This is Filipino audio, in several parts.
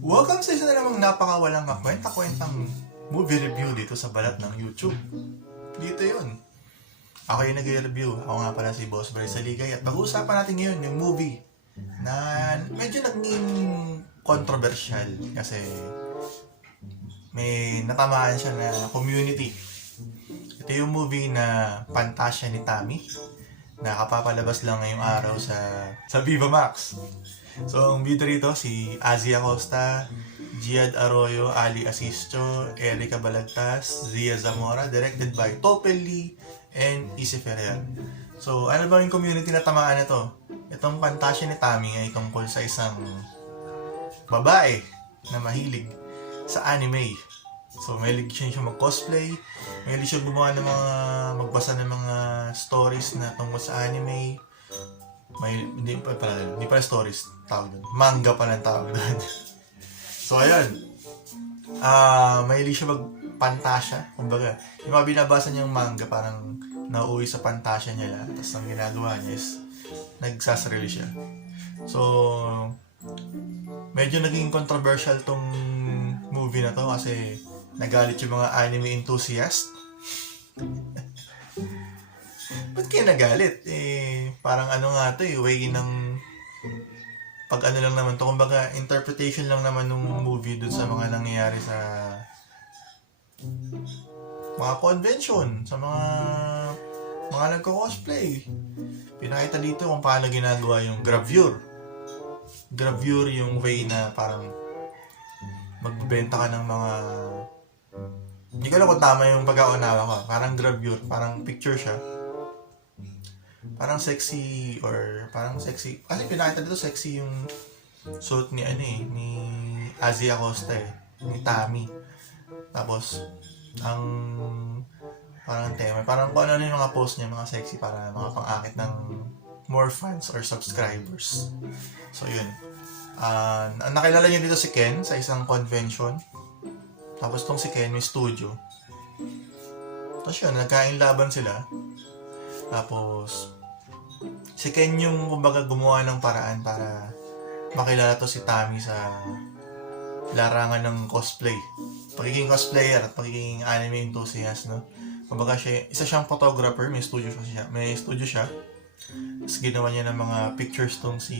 Welcome sa isa na namang napakawalang kakwenta-kwentang movie review dito sa balat ng YouTube. Dito yun. Ako yung nag-review. Ako nga pala si Boss Bryce Saligay at pag-uusapan natin ngayon yung movie na medyo naging controversial kasi may natamaan siya na community. Ito yung movie na Pantasya ni Tammy na kapapalabas lang ngayong araw sa sa Viva Max. So, ang bida rito si Azia Costa, Giad Arroyo, Ali Asisto, Erica Balagtas, Zia Zamora, directed by Topel Lee and Isi Ferrer. So, ano ba yung community na tamaan nito? Itong Pantasya ni Tammy ay tungkol sa isang babae na mahilig sa anime. So, mahilig siya siya mag-cosplay, mahilig siya gumawa ng mga, magbasa ng mga stories na tungkol sa anime. May, hindi pa pala, hindi pala stories, tawag doon. Manga pala ang tawag doon. so, ayun. Ah, mahilig siya magpantasya. Kumbaga, yung mga binabasa niyang manga, parang nauwi sa pantasya niya lang. Tapos ang ginagawa niya is, nagsasarili siya. So, medyo naging controversial tong movie na to kasi nagalit yung mga anime enthusiast. Ba't kayo nagalit? Eh, parang ano nga to eh, way ng pag ano lang naman to, kumbaga interpretation lang naman ng movie dun sa mga nangyayari sa mga convention, sa mga mga nagko-cosplay. Pinakita dito kung paano ginagawa yung gravure. Gravure yung way na parang magbebenta ka ng mga hindi ko alam kung tama yung pagkaunawa ko. Parang gravure, parang picture siya. Parang sexy or parang sexy. Kasi pinakita dito sexy yung suit ni ano eh, ni Azia Costa eh, ni Tami. Tapos, ang parang tema, parang kung ano yung mga post niya, mga sexy para mga pang-akit ng more fans or subscribers. So, yun. Ang nakilala niyo dito si Ken sa isang convention. Tapos tong si Ken may studio. Tapos yun, nagkain laban sila. Tapos, si Ken yung kumbaga gumawa ng paraan para makilala to si Tammy sa larangan ng cosplay. Pagiging cosplayer at pagiging anime enthusiast, no? Kumbaga siya, isa siyang photographer, may studio siya, may studio siya. Tapos ginawa niya ng mga pictures tong si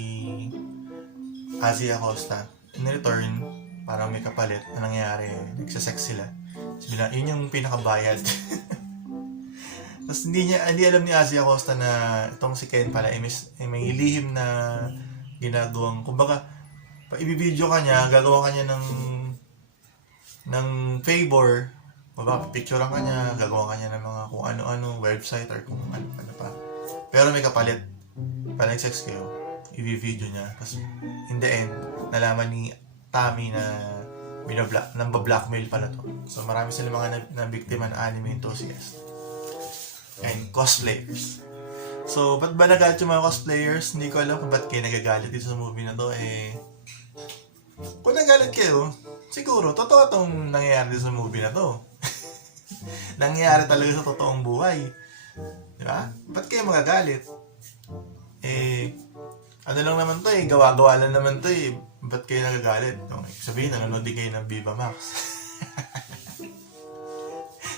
Azia Costa. In return, parang may kapalit na nangyari, nagsasex sila. Tapos bila, yun yung pinakabayad. Tapos hindi niya, hindi alam ni Azia Costa na itong si Ken pala ay may, ay may lihim na ginagawang, kumbaga, pa ibibideo ka niya, gagawa ka ng ng favor, kumbaga, picturean ka niya, gagawa ka niya ng mga kung ano-ano, website or kung ano-ano pa. Pero may kapalit, pala sex kayo, i-video niya. Tapos, in the end, nalaman ni Tami na binabla, nambablockmail pala to. So, marami sila mga na, na anime enthusiast. Cosplayers. So, ba't ba nagalit yung mga cosplayers? Hindi ko alam kung ba't kayo nagagalit dito sa movie na to. Eh, kung nagalit kayo, siguro, totoo itong nangyayari sa movie na to. nangyayari talaga sa totoong buhay. Di ba? Ba't kayo magagalit? Eh, ano lang naman to eh, gawa-gawa lang naman to eh. Ba't kayo nagagalit? Sabihin, nanonood din kayo ng Viva Max.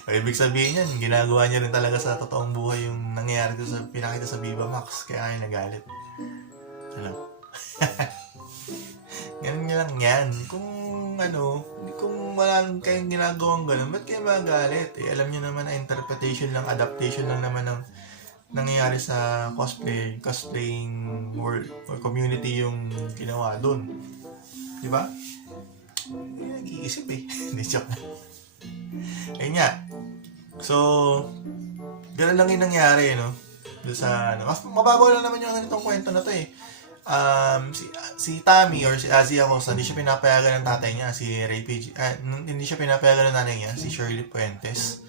o, ibig sabihin yan, ginagawa niya rin talaga sa totoong buhay yung nangyayari dito sa pinakita sa Viva Max. Kaya kayo nagalit. Ano? Ganun nga lang yan. Kung ano, kung wala kayong ginagawang ganun, ba't kayo magalit? Eh, alam niyo naman na interpretation lang, adaptation lang naman ng nangyayari sa cosplay, cosplaying world or community yung ginawa doon. Di ba? Eh, nag-iisip eh. Hindi joke na. Ayun nga. So, ganun lang yung nangyari, no? Doon sa, ano. Mas mababaw lang naman yung ganitong kwento na to eh. Um, si, si Tammy or si Azia Costa, hindi siya pinapayagan ng tatay niya, si Ray Page, ah, hindi siya pinapayagan ng nanay niya, si Shirley Puentes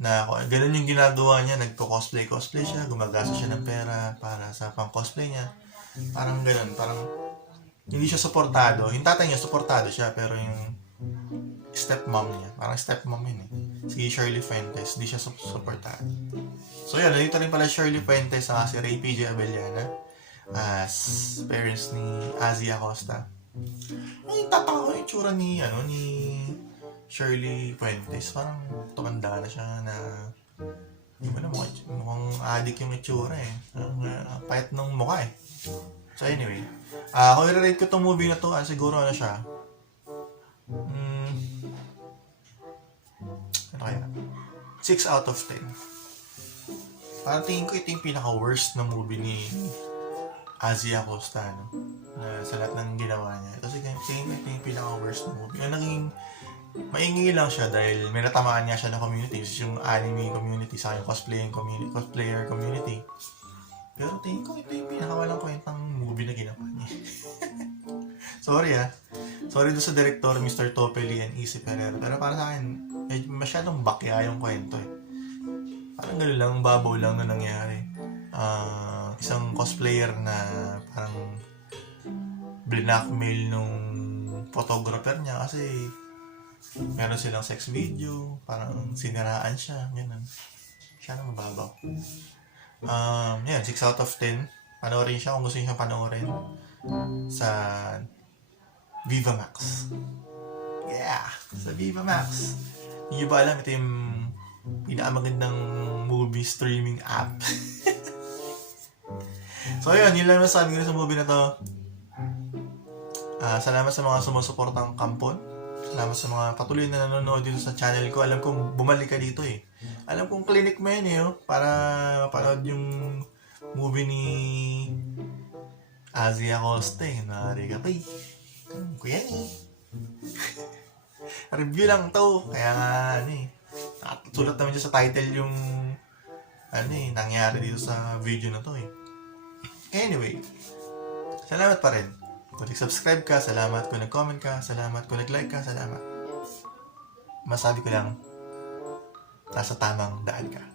na ganun yung ginagawa niya, nagko-cosplay, cosplay siya, gumagasa siya ng pera para sa pang-cosplay niya. Parang ganun, parang hindi siya suportado. Yung tatay niya, suportado siya, pero yung stepmom niya, parang stepmom yun eh. Si Shirley Fuentes, hindi siya su- suportado. So yun, nandito rin pala Shirley Fuentes, saka si Ray PJ Abellana as parents ni Azia Costa. Ay, tataka ko yung itsura ni, ano, ni Shirley Fuentes. Parang tumanda na siya na Di ba na mukhang, mukhang adik yung itsura eh. Ang uh, payat ng mukha eh. So anyway, ah kung i-rate ko tong movie na to, ah, siguro ano siya. Mm, kaya? 6 out of 10. Parang tingin ko ito yung pinaka-worst na movie ni Azia Costa, no? Na sa lahat ng ginawa niya. Kasi tingin ko ito yung pinaka-worst na movie. Ang naging maingay lang siya dahil may natamaan niya siya ng community, which yung anime community sa yung cosplaying community, cosplayer community. Pero tingin ko ito yung pinakawalang kwentang movie na ginawa niya. Sorry ah. Sorry doon sa director, Mr. Topeli and Easy Ferrer. Pero para sa akin, eh, masyadong bakya yung kwento eh. Parang gano'n lang, babaw lang na nangyari. Ah, isang cosplayer na parang blackmail nung photographer niya kasi meron silang sex video, parang siniraan siya, ganun. Siya na mababaw. Um, yan, 6 out of 10. Panoorin siya kung gusto niyo panoorin sa Viva Max. Yeah, sa Viva Max. Hindi niyo ba alam ito yung pinakamagandang movie streaming app? so yun, yun lang nasabi ko sa movie na to. Ah, salamat sa mga sumusuportang kampon. Salamat sa mga patuloy na nanonood dito sa channel ko. Alam kong bumalik ka dito eh. Alam kong clinic mo yun eh, oh, para mapanood yung movie ni Azia Costa eh. Nari ka eh. Review lang to. Kaya nga, ano eh. Nakasulat naman dyan sa title yung ano eh, nangyari dito sa video na to eh. Anyway, salamat pa rin. Kung nag-subscribe ka, salamat. Kung nag-comment ka, salamat. Kung nag-like ka, salamat. Masabi ko lang, nasa tamang daan ka.